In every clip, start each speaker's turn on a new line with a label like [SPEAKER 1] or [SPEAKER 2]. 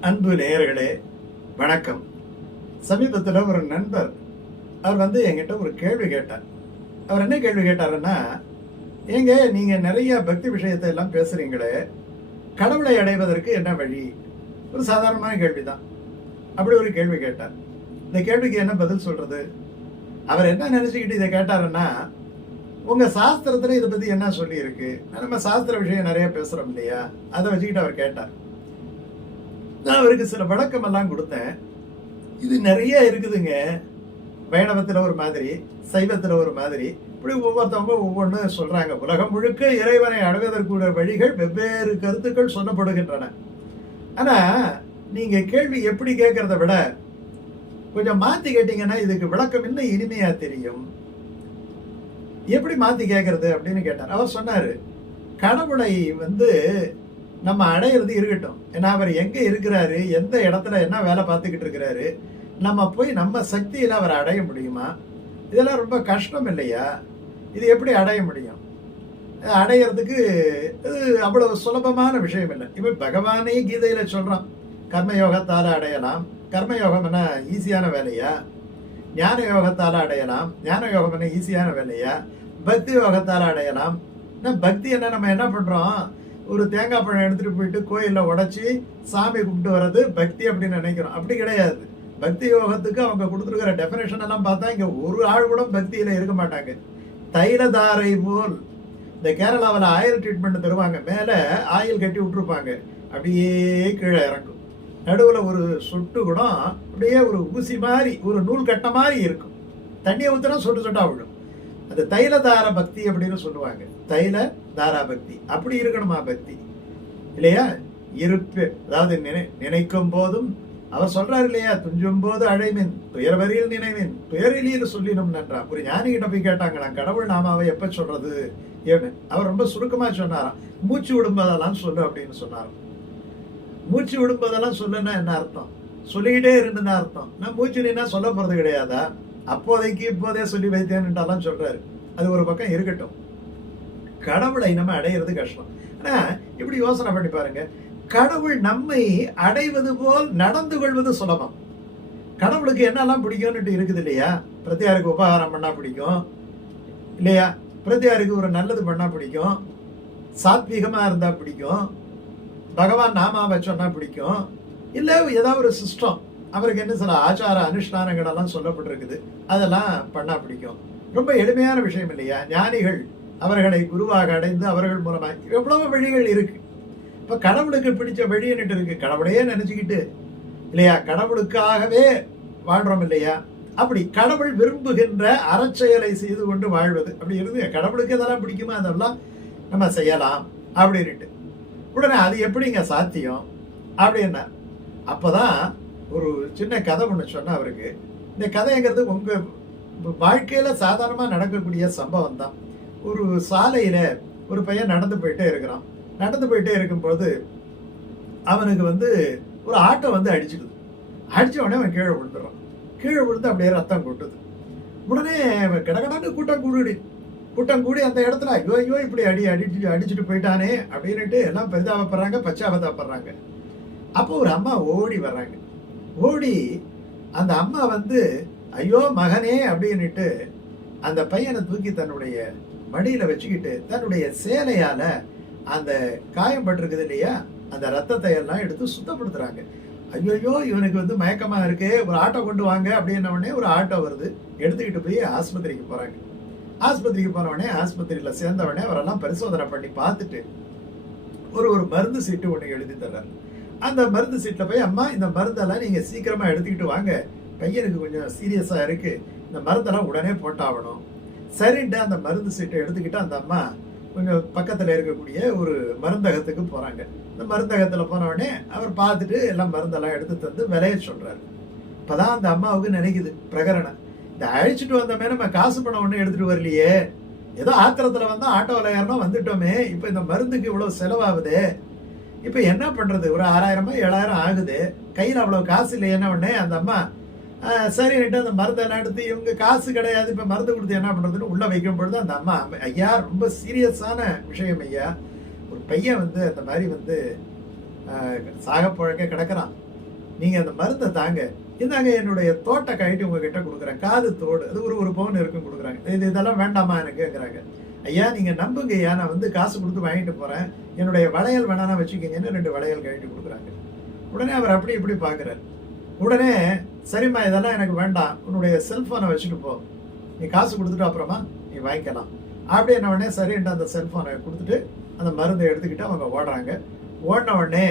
[SPEAKER 1] அன்பு நேயர்களே வணக்கம். சமீபத்தில் ஒரு நண்பர் அவர் வந்து என்கிட்ட ஒரு கேள்வி கேட்டார். அவர் என்ன கேள்வி கேட்டாருன்னா ஏங்க நீங்கள் நிறைய பக்தி விஷயத்தை எல்லாம் பேசுறீங்களே கடவுளை அடைவதற்கு என்ன வழி? ஒரு சாதாரணமான கேள்விதான். அப்படி ஒரு கேள்வி கேட்டார். இந்த கேள்விக்கு என்ன பதில் சொல்றது? அவர் என்ன நினைச்சுக்கிட்டு இதை கேட்டாருன்னா உங்க சாஸ்திரத்தில் இதை பத்தி என்ன சொல்லியிருக்கு? நம்ம சாஸ்திர விஷயம் நிறைய பேசுறோம் இல்லையா? அதை வச்சுக்கிட்டு அவர் கேட்டார். நான் அவருக்கு சில விளக்கம் எல்லாம் கொடுத்தேன். இது நிறைய இருக்குதுங்க. வைணவத்தில் ஒரு மாதிரி சைவத்தில் ஒரு மாதிரி. இப்படி ஒவ்வொருத்தவங்க ஒவ்வொன்று சொல்கிறாங்க உலகம் முழுக்க இறைவனை அடைவதற்குரிய வழிகள் வெவ்வேறு கருத்துக்கள் சொல்லப்படுகின்றன. ஆனால் நீங்கள் கேள்வி எப்படி கேட்குறத விட கொஞ்சம் மாற்றி கேட்டிங்கன்னா இதுக்கு விளக்கம் இன்னும் இனிமையாக தெரியும். எப்படி மாற்றி கேட்கறது அப்படின்னு கேட்டார். அவர் சொன்னார் கடவுளை வந்து நம்ம அடையிறது இருக்கட்டும். ஏன்னா அவர் எங்கே இருக்கிறாரு எந்த இடத்துல என்ன வேலை பார்த்துக்கிட்டு இருக்கிறாரு நம்ம போய் நம்ம சக்தியில் அவரை அடைய முடியுமா? இதெல்லாம் ரொம்ப கஷ்டம் இல்லையா? இது எப்படி அடைய முடியும்? அடையிறதுக்கு இது அவ்வளவு சுலபமான விஷயம் இல்லை. இப்போ பகவானே கீதையில் சொல்கிறான் கர்மயோகத்தால் அடையலாம். கர்மயோகம் என்ன ஈஸியான வேலையா? ஞான யோகத்தால் அடையலாம். ஞான யோகம் என்ன ஈஸியான வேலையா? பக்தி யோகத்தால் அடையலாம் பக்தி என்ன நம்ம என்ன பண்ணுறோம் ஒரு தேங்காய் பழம் எடுத்துட்டு போயிட்டு கோயிலில் உடச்சி சாமி கும்பிட்டு வர்றது பக்தி அப்படின்னு நினைக்கிறோம். அப்படி கிடையாது. பக்தி யோகத்துக்கு அவங்க கொடுத்துருக்கிற டெஃபினேஷன் எல்லாம் பார்த்தா இங்கே ஒரு ஆள் கூட பக்தியில் இருக்க மாட்டாங்க. தைலதாரை போல். இந்த கேரளாவில் ஆயில் ட்ரீட்மெண்ட் தருவாங்க. மேலே ஆயில் கட்டி விட்டுருப்பாங்க. அப்படியே கீழே இறங்கும். நடுவில் ஒரு சொட்டு கூட அப்படியே ஒரு ஊசி மாதிரி ஒரு நூல் கட்ட மாதிரி இருக்கும். தண்ணியை ஊற்றினா சொட்டு சொட்டா விழும். அந்த தைலதார பக்தி அப்படின்னு சொல்லுவாங்க. தைல தாரா பக்தி. அப்படி இருக்கணுமா பக்தி? இல்லையா? இருப்பு அதாவது நினை நினைக்கும் போதும். அவர் சொல்றாரு இல்லையா? துஞ்சும் போது அழைமின் துயர்வரியில் நினைவின் துயரிலியில் சொல்லினும் நன்றா. ஒரு ஞானிகிட்ட போய் கேட்டாங்களாம் கடவுள் நாமாவை எப்ப சொல்றது? ஏன்னு. அவர் ரொம்ப சுருக்கமா சொன்னாராம். மூச்சு விடும்போதெல்லாம் சொல்லு அப்படின்னு சொன்னாராம். மூச்சு விடும்போதெல்லாம் சொல்லுன்னா என்ன அர்த்தம்? சொல்லிக்கிட்டே இருந்துன்னு அர்த்தம். நான் மூச்சு நின்னா சொல்ல போறது கிடையாதா? அப்போதைக்கு இப்போதே சொல்லி வைத்தேன்னுட்டாலாம் சொல்றாரு. அது ஒரு பக்கம் இருக்கட்டும். கடவுளை நம்ம அடையிறது கஷ்டம். ஆனால் இப்படி யோசனை பண்ணி பாருங்க? கடவுள் நம்மை அடைவது போல் நடந்து கொள்வது சுலபம். கடவுளுக்கு என்னெல்லாம் பிடிக்கும்னுட்டு இருக்குது இல்லையா? பிரத்தியாருக்கு உபகாரம் பண்ணா பிடிக்கும். இல்லையா? பிரத்தியாருக்கு ஒரு நல்லது பண்ணா பிடிக்கும். சாத்வீகமாக இருந்தால் பிடிக்கும். பகவான் நாமாவை சொன்னா பிடிக்கும். இல்லை ஏதாவது ஒரு சிஸ்டம். அவருக்கு என்ன சில ஆச்சார அனுஷ்டானங்கள் எல்லாம் சொல்லப்பட்டிருக்குது. அதெல்லாம் பண்ணா பிடிக்கும். ரொம்ப எளிமையான விஷயம் இல்லையா? ஞானிகள் அவர்களை குருவாக அடைந்து அவர்கள் மூலமாக எவ்வளவு வழிகள் இருக்கு. இப்போ கடவுளுக்கு பிடிச்ச வழின்னுட்டு இருக்கு. கடவுளையே நினச்சிக்கிட்டு இல்லையா கடவுளுக்காகவே வாழ்றோம் இல்லையா? அப்படி கடவுள் விரும்புகின்ற அறச்செயலை செய்து கொண்டு வாழ்வது. அப்படி இருந்து கடவுளுக்கு எதெல்லாம் பிடிக்குமோ? அதெல்லாம் நம்ம செய்யலாம் அப்படின்ட்டு உடனே அது எப்படிங்க சாத்தியம்? அப்படின்னா அப்பதான் ஒரு சின்ன கதை ஒன்று சொன்னேன் அவருக்கு. இந்த கதைங்கிறது உங்கள் வாழ்க்கையில் சாதாரணமாக நடக்கக்கூடிய சம்பவம் தான் ஒரு சாலையில் ஒரு பையன் நடந்து போயிட்டே இருக்கிறான். நடந்து போயிட்டே இருக்கும்போது அவனுக்கு வந்து ஒரு ஆட்டோ வந்து அடிச்சுடுது. அடித்த உடனே அவன் கீழே விழுந்துடுறான். கீழே விழுந்து அப்படியே ரத்தம் கொட்டுது. உடனே கடகடான்னு கூட்டம் கூடுடி. கூட்டம் கூடி அந்த இடத்துல ஐயோ ஐயோ இப்படி அடி அடிச்சு அடிச்சுட்டு போயிட்டானே அப்படின்னுட்டு எல்லாம் பரிதாபப்படுறாங்க பச்சாபதாப்படுறாங்க. அப்போ ஒரு அம்மா ஓடி வர்றாங்க. ஓடி அந்த அம்மா வந்து ஐயோ மகனே அப்படின்னுட்டு அந்த பையனை தூக்கி தன்னுடைய மடியில் வச்சுக்கிட்டு தன்னுடைய சேலையால் அந்த காயம் பட்டிருக்குது இல்லையா? அந்த ரத்தத்தை எல்லாம் எடுத்து சுத்தப்படுத்துகிறாங்க ஐயோ இவனுக்கு வந்து மயக்கமாக இருக்கு ஒரு ஆட்டோ கொண்டு வாங்க அப்படின்ன உடனே ஒரு ஆட்டோ வருது. எடுத்துக்கிட்டு போய் ஆஸ்பத்திரிக்கு போகிறாங்க ஆஸ்பத்திரிக்கு போனவொடனே ஆஸ்பத்திரியில் சேர்ந்தவொடனே அவரெல்லாம் பரிசோதனை பண்ணி பார்த்துட்டு ஒரு ஒரு மருந்து சீட்டு ஒன்று எழுதி தர்றாரு. அந்த மருந்து சீட்டில் போய் அம்மா இந்த மருந்தெல்லாம் நீங்கள் சீக்கிரமாக எடுத்துக்கிட்டு வாங்க. பையனுக்கு கொஞ்சம் சீரியஸாக இருக்குது இந்த மருந்தெல்லாம் உடனே போட்டாகணும். சரின்ட்டு அந்த மருந்து சீட்டை எடுத்துக்கிட்டு அந்த அம்மா கொஞ்சம் பக்கத்தில் இருக்கக்கூடிய ஒரு மருந்தகத்துக்கு போகிறாங்க இந்த மருந்தகத்தில் போனவுடனே அவர் பார்த்துட்டு எல்லாம் மருந்தெல்லாம் எடுத்து தந்து விலைய இப்போ தான் அந்த அம்மாவுக்கு நினைக்குது பிரகரணம். இந்த அழிச்சிட்டு வந்தோமே நம்ம காசு பணம் ஒண்ணு எடுத்துகிட்டு வரலையே. ஏதோ ஆத்திரத்தில் வந்தால் ஆட்டோவில் ஏறணும் வந்துட்டோமே. இப்போ இந்த மருந்துக்கு இவ்வளோ செலவாகுது. இப்போ என்ன பண்ணுறது ஒரு ஆறாயிரமா ஏழாயிரம் ஆகுது. கையில் அவ்வளோ காசு இல்லை என்ன உடனே அந்த அம்மா சரின்ட்டு அந்த மருந்தை எடுத்து இவங்க காசு கிடையாது இப்போ மருந்து கொடுத்து என்ன பண்ணுறதுன்னு உள்ள வைக்கும் பொழுது அந்த அம்மா ஐயா ரொம்ப சீரியஸான விஷயம் ஐயா. ஒரு பையன் வந்து அந்த மாதிரி வந்து சாக பழக்க நீங்கள் அந்த மருந்தை தாங்க. இந்தாங்க என்னுடைய தோட்ட கழட்டி உங்ககிட்ட கொடுக்குறேன். காது தோடு அது ஒரு ஒரு பவுன் இருக்கும் கொடுக்குறாங்க. இது இதெல்லாம் வேண்டாமா எனக்குங்கிறாங்க ஐயா நீங்கள் நம்புங்க ஐயா. நான் வந்து காசு கொடுத்து வாங்கிட்டு போகிறேன் என்னுடைய வளையல் வேணாம் வச்சுக்கிங்கன்னு ரெண்டு வளையல் கழட்டி கொடுக்குறாங்க. உடனே அவர் அப்படி இப்படி பார்க்குறாரு உடனே சரிம்மா இதெல்லாம் எனக்கு வேண்டாம். உன்னுடைய செல்ஃபோனை வச்சுட்டு போ. நீ காசு கொடுத்துட்டு அப்புறமா நீ வாங்கிக்கலாம். அப்படி என்ன உடனே சரின்ட்டு அந்த செல்ஃபோனை கொடுத்துட்டு அந்த மருந்தை எடுத்துக்கிட்டு அவங்க ஓடுறாங்க. ஓடின உடனே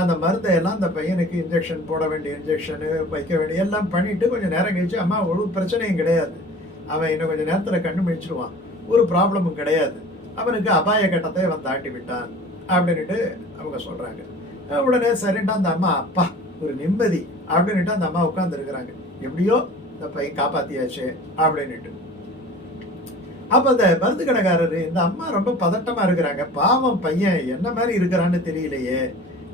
[SPEAKER 1] அந்த மருந்தை எல்லாம் அந்த பையனுக்கு இன்ஜெக்ஷன் போட வேண்டிய இன்ஜெக்ஷனு வைக்க வேண்டிய எல்லாம் பண்ணிட்டு கொஞ்சம் நேரம் கழிச்சு அம்மா ஒரு பிரச்சனையும் கிடையாது. அவன் இன்னும் கொஞ்சம் நேரத்தில் கண்ணு முடிச்சிருவான் ஒரு ப்ராப்ளமும் கிடையாது. அவனுக்கு அபாய கட்டத்தை அவன் தாண்டி விட்டான். அப்படின்னுட்டு அவங்க சொல்கிறாங்க உடனே சரின்ட்டு அந்த அம்மா அப்பா ஒரு நிம்மதி அப்படின்னுட்டு அந்த அம்மா உட்காந்துருக்குறாங்க எப்படியோ இந்த பையன் காப்பாத்தியாச்சு அப்படின்னுட்டு. அப்ப அந்த மருந்து கடைக்காரரு இந்த அம்மா ரொம்ப பதட்டமா இருக்கிறாங்க. பாவம் பையன் என்ன மாதிரி இருக்கிறான்னு தெரியலையே.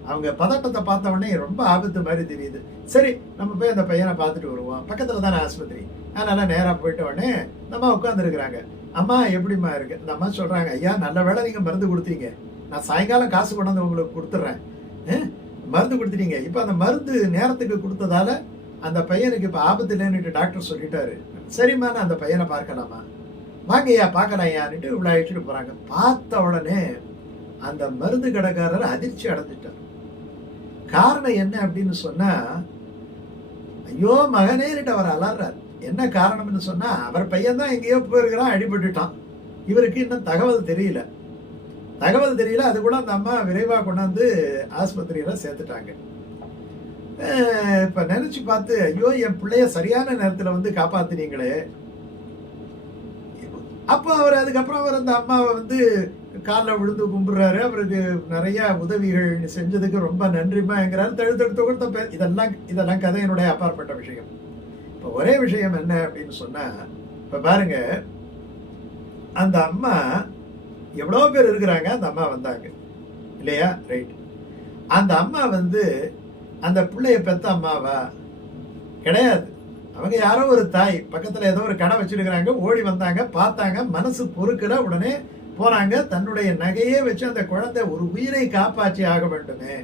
[SPEAKER 1] அவங்க பதட்டத்தை பார்த்த உடனே ரொம்ப ஆபத்து மாதிரி தெரியுது. சரி நம்ம போய் அந்த பையனை பார்த்துட்டு வருவோம். பக்கத்துல தானே ஆஸ்பத்திரி. அதனால நேராக போயிட்ட உடனே இந்த அம்மா உட்காந்துருக்குறாங்க அம்மா எப்படிம்மா இருக்கு? இந்த அம்மா சொல்றாங்க ஐயா நல்ல வேளை நீங்க மருந்து கொடுத்தீங்க. நான் சாயங்காலம் காசு கொண்டாந்து உங்களுக்கு கொடுத்துட்றேன் மருந்து கொடுத்துட்டீங்க. இப்போ அந்த மருந்து நேரத்துக்கு கொடுத்ததால அந்த பையனுக்கு இப்போ ஆபத்து இல்லைன்னுட்டு டாக்டர் சொல்லிட்டாரு. சரிம்மா நான் அந்த பையனை பார்க்கலாமா? வாங்கய்யா பார்க்கலாம்யான்னுட்டு இவ்வளோ அழைச்சிட்டு போகிறாங்க பார்த்த உடனே அந்த மருந்து கடைக்காரர் அதிர்ச்சி அடைஞ்சிட்டார். காரணம் என்ன அப்படின்னு சொன்னால் ஐயோ மகனேன்ட்டு அவர் அலறார். என்ன காரணம்னு சொன்னால் அவர் பையன் தான் எங்கேயோ போயிருக்கிறான் அடிபட்டுட்டான். இவருக்கு இன்னும் தகவல் தெரியல. தகவல் தெரியல அது கூட அந்த அம்மா விரைவாக கொண்டாந்து ஆஸ்பத்திரியில் சேர்த்துட்டாங்க. இப்போ நினச்சி பார்த்து ஐயோ என் பிள்ளைய சரியான நேரத்தில் வந்து காப்பாத்துனீங்களே. அப்போ அவர் அதுக்கப்புறம் அவர் அந்த அம்மாவை வந்து காலில் விழுந்து கும்பிடுறாரு. அவருக்கு நிறைய உதவிகள் செஞ்சதுக்கு ரொம்ப நன்றிமாங்கிறாரு தழுத்தெடுத்து கொடுத்த பே- இதெல்லாம் இதெல்லாம் கதையினுடைய அப்பாற்பட்ட விஷயம். இப்போ ஒரே விஷயம் என்ன அப்படின்னு சொன்னா இப்போ பாருங்க அந்த அம்மா எவ்வளோ பேர் இருக்கிறாங்க? அந்த அம்மா வந்தாங்க. இல்லையா? ரைட் அந்த அம்மா வந்து அந்த பிள்ளைய பெத்த அம்மாவா? கிடையாது. அவங்க யாரோ ஒரு தாய். பக்கத்தில் ஏதோ ஒரு கடை வச்சிருக்கிறாங்க. ஓடி வந்தாங்க பார்த்தாங்க மனசு பொறுக்கல உடனே போறாங்க தன்னுடைய நகையே வச்சு அந்த குழந்தை ஒரு உயிரை காப்பாற்றி ஆக வேண்டுமே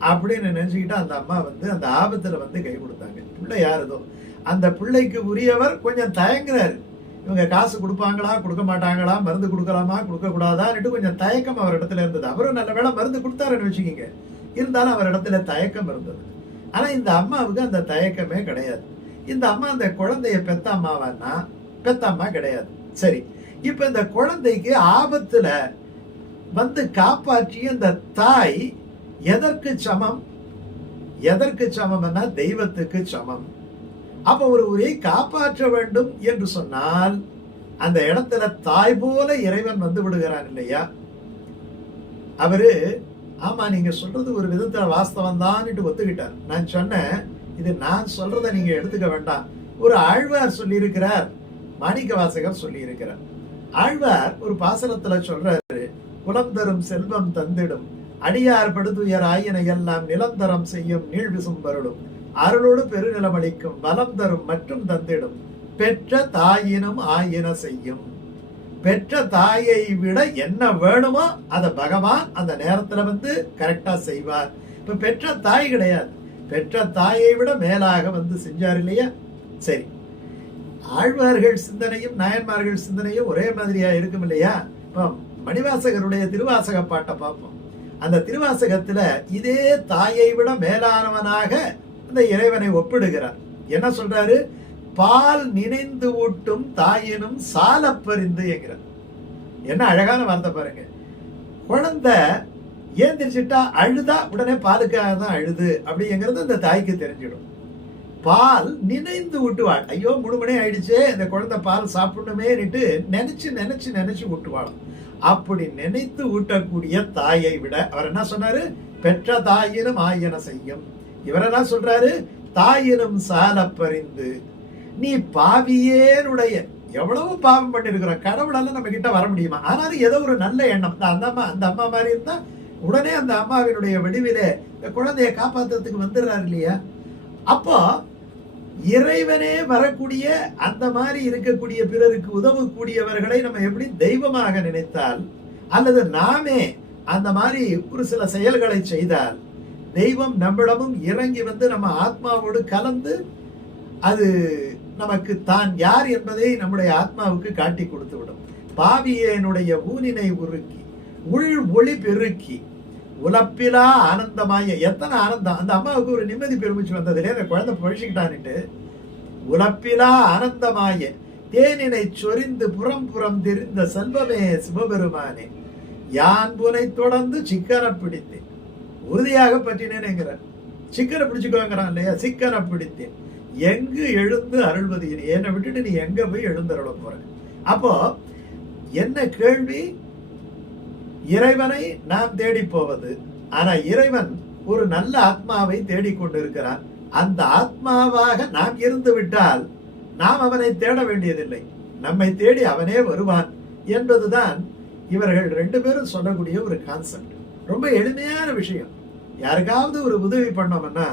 [SPEAKER 1] அப்படின்னு நினச்சிக்கிட்டு அந்த அம்மா வந்து அந்த ஆபத்தில் வந்து கை கொடுத்தாங்க. பிள்ளை யாருதோ அந்த பிள்ளைக்கு உரியவர் கொஞ்சம் தயங்குறாரு. இவங்க காசு கொடுப்பாங்களா? கொடுக்க மாட்டாங்களா? மருந்து கொடுக்கலாமா? கொடுக்கக்கூடாதான்னுட்டு கொஞ்சம் தயக்கம் அவர் இடத்துல இருந்தது. அவரும் நல்ல வேளை மருந்து கொடுத்தாருன்னு வச்சுக்கோங்க. இருந்தாலும் அவர் இடத்துல தயக்கம் இருந்தது. ஆனால் இந்த அம்மாவுக்கு அந்த தயக்கமே கிடையாது. இந்த அம்மா அந்த குழந்தைய பெத்த அம்மாவான்னா பெத்த அம்மா கிடையாது. சரி. இப்போ இந்த குழந்தைக்கு ஆபத்தில் வந்து காப்பாற்றிய இந்த தாய் எதற்கு சமம்? எதற்கு சமம்னா தெய்வத்துக்கு சமம். அப்ப ஒரு உரை காப்பாற்ற வேண்டும் என்று சொன்னால் அந்த இடத்துல தாய் போல இறைவன் வந்து விடுகிறான் இல்லையா? அவரு ஆமா நீங்க சொல்றது ஒரு விதத்துல வாஸ்தவம் தான்ட்டு ஒத்துக்கிட்டார். நான் சொன்னேன் இது நான் சொல்றதை நீங்க எடுத்துக்க வேண்டாம். ஒரு ஆழ்வார் சொல்லியிருக்கிறார் மாணிக்க வாசகர் சொல்லியிருக்கிறார். ஆழ்வார் ஒரு பாசனத்துல சொல்றாரு குலம் தரும் செல்வம் தந்திடும் அடியார் படுதுயர் ஆயினை எல்லாம் நிலந்தரம் செய்யும் நீழ்விசும் வருடும் அருளோடு பெருநிலமளிக்கும் வலம் தரும் மற்றும் தந்திடும். பெற்ற தாயினும் ஆயின செய்யும். பெற்ற தாயை விட என்ன வேணுமோ அதை பகவான் அந்த நேரத்துல வந்து கரெக்டா செய்வார். இப்ப பெற்ற தாய் கிடையாது. பெற்ற தாயை விட மேலாக வந்து செஞ்சார் இல்லையா? சரி. ஆழ்வார்கள் சிந்தனையும் நாயன்மார்கள் சிந்தனையும் ஒரே மாதிரியா இருக்கும் இல்லையா? இப்போ மணிவாசகருடைய திருவாசக பாட்டை பார்ப்போம். அந்த திருவாசகத்துல இதே தாயை விட மேலானவனாக அந்த இறைவனை ஒப்பிடுகிறார். என்ன சொல்றாரு? பால் நினைந்து ஊட்டும் தாயினும் சாலப்பறிந்து என்கிறார். என்ன அழகான வார்த்தை பாருங்க. குழந்தை ஏந்திரிச்சிட்டா அழுதா உடனே பாலுக்காக தான் அழுது அப்படிங்கிறது அந்த தாய்க்கு தெரிஞ்சிடும். பால் நினைந்து ஊட்டுவாள். ஐயோ மூணு மணி ஆயிடுச்சே இந்த குழந்தை பால் சாப்பிடணுமேனுட்டு நினைச்சு நினைச்சு நினைச்சு ஊட்டுவாளாம். அப்படி நினைத்து ஊட்டக்கூடிய தாயை விட அவர் என்ன சொன்னாரு? பெற்ற தாயினும் ஆயன செய்யும். இவர் என்ன சொல்றாரு தாயினும் சால பறிந்து நீ பாவியேனுடைய. எவ்வளவு பாவம் பண்ணிருக்கிறோம். கடவுளால நம்ம கிட்ட வர முடியுமா? ஆனாலும் ஏதோ ஒரு நல்ல எண்ணம். தான் அந்த அம்மா அந்த அம்மா மாதிரி இருந்தா உடனே அந்த அம்மாவினுடைய வடிவிலே இந்த குழந்தைய காப்பாத்துறதுக்கு வந்துடுறாரு இல்லையா? அப்போ இறைவனே வரக்கூடிய அந்த மாதிரி இருக்கக்கூடிய பிறருக்கு உதவக்கூடியவர்களை நம்ம எப்படி தெய்வமாக நினைத்தால் அல்லது நாமே அந்த மாதிரி ஒரு சில செயல்களை செய்தால் தெய்வம் நம்மிடமும் இறங்கி வந்து நம்ம ஆத்மாவோடு கலந்து அது நமக்கு தான் யார் என்பதை நம்முடைய ஆத்மாவுக்கு காட்டி கொடுத்து விடும். பாவியனுடைய ஊனினை உருக்கி உள் ஒளி பெருக்கி உலப்பிலா ஆனந்தமாய எத்தனை ஆனந்தம்? அந்த அம்மாவுக்கு ஒரு நிம்மதி பெருமிச்சு வந்ததுலே அந்த குழந்தை பொழிச்சுக்கிட்டான்ட்டு உலப்பிலா ஆனந்தமாய தேனினை சொரிந்து புறம் புறம் தெரிந்த செல்வமே சிவபெருமானே யான் புனை தொடர்ந்து சிக்கன பிடித்தேன். உறுதியாக பற்றினேன்ங்கிறார். சிக்கனை பிடிச்சுக்கோங்கிறான் இல்லையா? சிக்கனை பிடித்தேன் எங்கு எழுந்து அருள்வது இனி? என்னை விட்டுட்டு நீ எங்க போய் எழுந்து அருள போற? அப்போ என்ன கேள்வி? இறைவனை நாம் தேடி போவது. ஆனா இறைவன் ஒரு நல்ல ஆத்மாவை தேடிக்கொண்டிருக்கிறான் அந்த ஆத்மாவாக நாம் இருந்து விட்டால் நாம் அவனை தேட வேண்டியதில்லை. நம்மை தேடி அவனே வருவான் என்பதுதான் இவர்கள் ரெண்டு பேரும் சொல்லக்கூடிய ஒரு கான்செப்ட் ரொம்ப எளிமையான விஷயம். யாருக்காவது ஒரு உதவி பண்ணோம்னா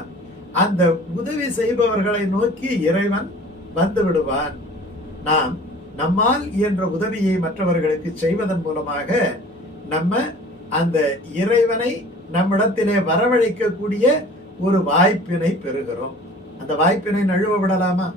[SPEAKER 1] அந்த உதவி செய்பவர்களை நோக்கி இறைவன் வந்து விடுவான். நாம் நம்மால் இயன்ற உதவியை மற்றவர்களுக்கு செய்வதன் மூலமாக நம்ம அந்த இறைவனை நம்மிடத்திலே வரவழைக்கக்கூடிய ஒரு வாய்ப்பினை பெறுகிறோம். அந்த வாய்ப்பினை நழுவ விடலாமா?